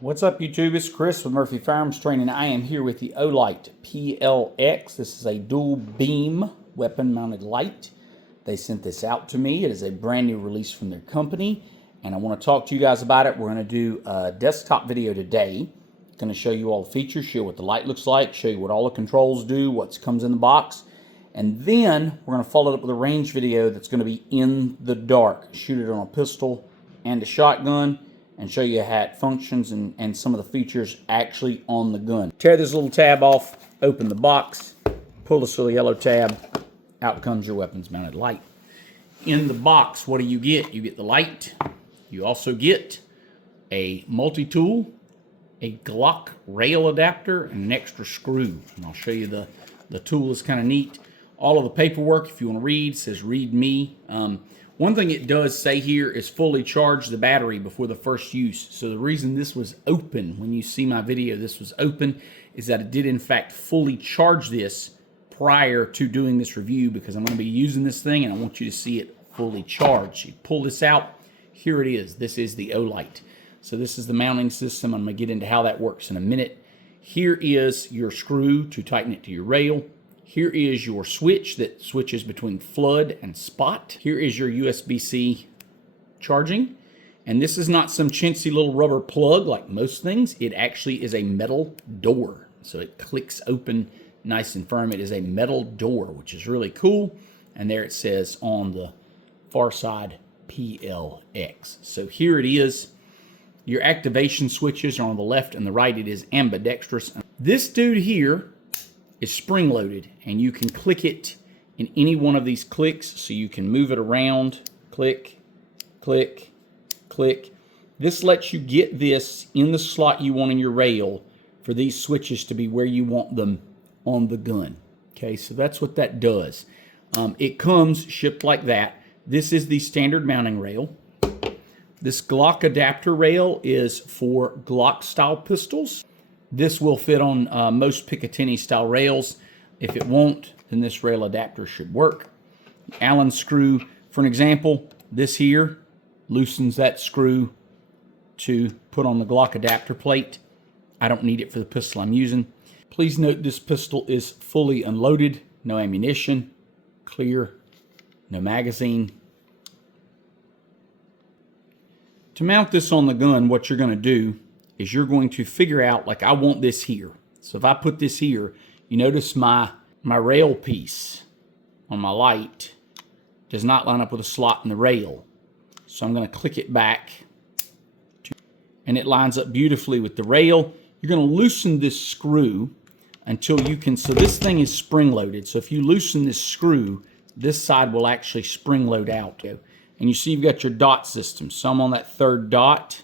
What's up, YouTube? It's Chris with Murphy Firearms Training. I am here with the OLight PLX. This is a dual beam weapon mounted light. They sent this out to me. It is a brand new release from their company, and I want to talk to you guys about it. We're going to do a desktop video today. I'm going to show you all the features, show you what the light looks like, show you what all the controls do, what comes in the box, and then we're going to follow it up with a range video that's going to be in the dark. Shoot it on a pistol and a shotgun, and show you how it functions and some of the features actually on the gun. Tear this little tab off, open the box, pull this little yellow tab, out comes your weapons mounted light. In the box, what do? You get the light. You also get a multi-tool, a Glock rail adapter, and an extra screw. And I'll show you the tool is kind of neat. All of the paperwork, if you want to read, says read me. One thing it does say here is fully charge the battery before the first use. So the reason this was open, when you see my video, this was open, is that it did in fact fully charge this prior to doing this review, because I'm going to be using this thing and I want you to see it fully charged. You pull this out, here it is. This is the OLight. So this is the mounting system. I'm going to get into how that works in a minute. Here is your screw to tighten it to your rail. Here is your switch that switches between flood and spot. Here is your USB-C charging. And this is not some chintzy little rubber plug like most things. It actually is a metal door. So it clicks open nice and firm. It is a metal door, which is really cool. And there it says on the far side, PLX. So here it is. Your activation switches are on the left and the right. It is ambidextrous. This dude here is spring-loaded, and you can click it in any one of these clicks, so you can move it around, click, click, click. This lets you get this in the slot you want in your rail for these switches to be where you want them on the gun. Okay, so that's what that does. It comes shipped like that. This is the standard mounting rail. This Glock adapter rail is for Glock-style pistols. This will fit on most Picatinny-style rails. If it won't, then this rail adapter should work. Allen screw, for an example, this here loosens that screw to put on the Glock adapter plate. I don't need it for the pistol I'm using. Please note this pistol is fully unloaded, no ammunition, clear, no magazine. To mount this on the gun, what you're going to do is you're going to figure out, like, I want this here. So if I put this here, you notice my rail piece on my light does not line up with a slot in the rail. So I'm going to click it back, and it lines up beautifully with the rail. You're going to loosen this screw until you can, so this thing is spring-loaded. So if you loosen this screw, this side will actually spring-load out. And you see you've got your dot system. So I'm on that third dot.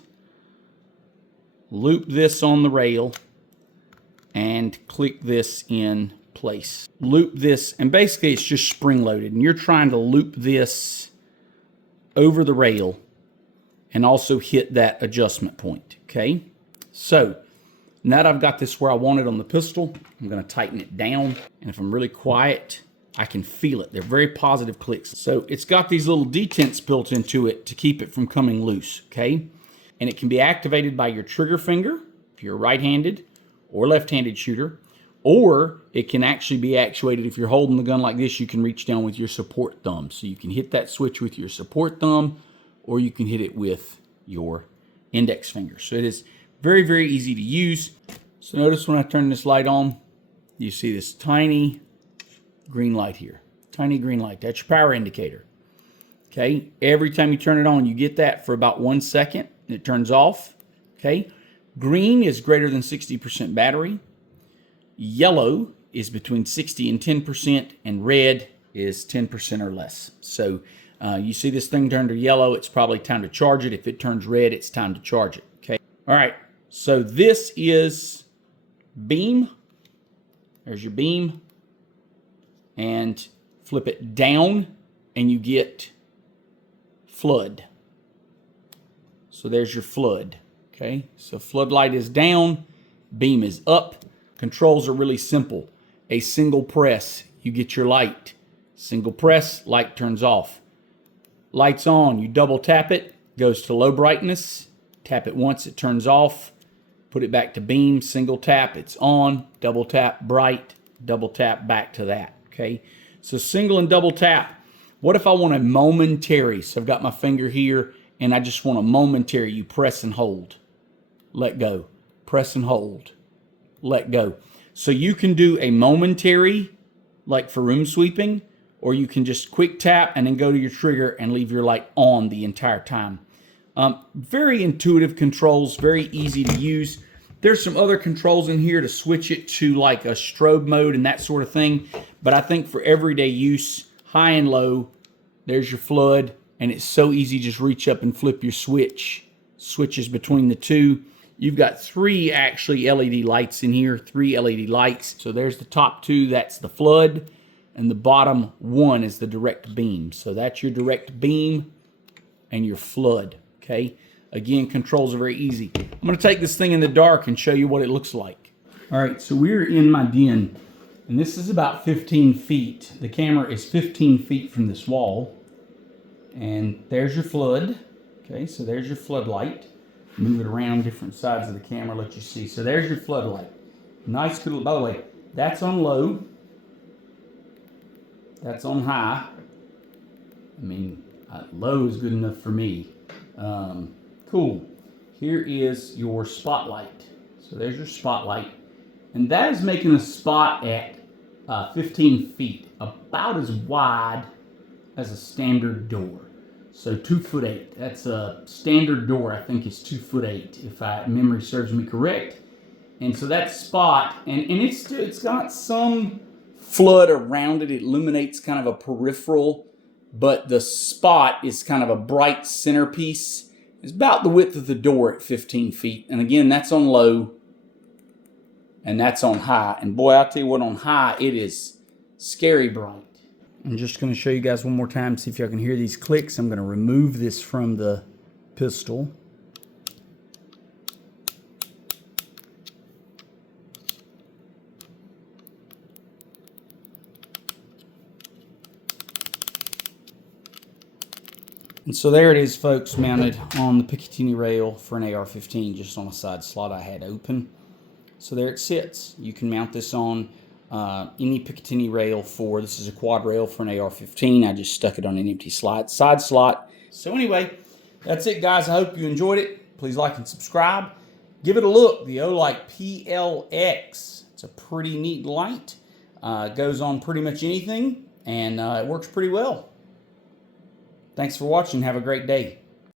Loop this on the rail and click this in place. Loop this, and basically it's just spring-loaded, and you're trying to loop this over the rail and also hit that adjustment point, okay? So now that I've got this where I want it on the pistol, I'm going to tighten it down, and if I'm really quiet, I can feel it. They're very positive clicks. So it's got these little detents built into it to keep it from coming loose, okay? And it can be activated by your trigger finger, if you're a right-handed or left-handed shooter, or it can actually be actuated. If you're holding the gun like this, you can reach down with your support thumb. So you can hit that switch with your support thumb, or you can hit it with your index finger. So it is very, very easy to use. So notice when I turn this light on, you see this tiny green light here. Tiny green light. That's your power indicator. Okay, every time you turn it on, you get that for about 1 second, and it turns off. Okay, green is greater than 60% battery. Yellow is between 60 and 10%, and red is 10% or less. So you see this thing turn to yellow, it's probably time to charge it. If it turns red, it's time to charge it. Okay, all right, so this is beam. There's your beam, and flip it down, and you get flood. So there's your flood. Okay, so floodlight is down, beam is up. Controls are really simple. A single press, you get your light. Single press, light turns off. Light's on, you double tap it, goes to low brightness. Tap it once, it turns off. Put it back to beam, single tap, it's on, double tap, bright, double tap back to that, okay? So single and double tap. What if I want a momentary? So I've got my finger here and I just want a momentary. You press and hold, let go, press and hold, let go. So you can do a momentary, like for room sweeping, or you can just quick tap and then go to your trigger and leave your light on the entire time. Very intuitive controls, very easy to use. There's some other controls in here to switch it to like a strobe mode and that sort of thing. But I think for everyday use, high and low, there's your flood. And it's so easy, just reach up and flip your switches between the two. You've got 3 actually LED lights in here, 3 LED lights. So there's the top 2, that's the flood. And the bottom 1 is the direct beam. So that's your direct beam and your flood, okay? Again, controls are very easy. I'm gonna take this thing in the dark and show you what it looks like. All right, so we're in my den, and this is about 15 feet. The camera is 15 feet from this wall. And there's your flood, okay? So there's your floodlight. Move it around different sides of the camera, let you see. So there's your floodlight. Nice, cool, by the way, that's on low. That's on high. I mean, low is good enough for me. Cool. Here is your spotlight. So there's your spotlight. And that is making a spot at 15 feet, about as wide as a standard door. So 2'8". That's a standard door, I think is 2'8", if memory serves me correct. And so that spot, and it's got some flood around it. It illuminates kind of a peripheral, but the spot is kind of a bright centerpiece. It's about the width of the door at 15 feet. And again, that's on low and that's on high. And boy, I'll tell you what, on high, it is scary bright. I'm just going to show you guys one more time, see if y'all can hear these clicks. I'm going to remove this from the pistol. And so there it is, folks, mounted on the Picatinny rail for an AR-15, just on a side slot I had open. So there it sits. You can mount this on any Picatinny rail this is a quad rail for an AR-15. I just stuck it on an empty side slot. So anyway, that's it, guys. I hope you enjoyed it. Please like and subscribe. Give it a look, the OLight PLX. It's a pretty neat light. It goes on pretty much anything, and it works pretty well. Thanks for watching. Have a great day.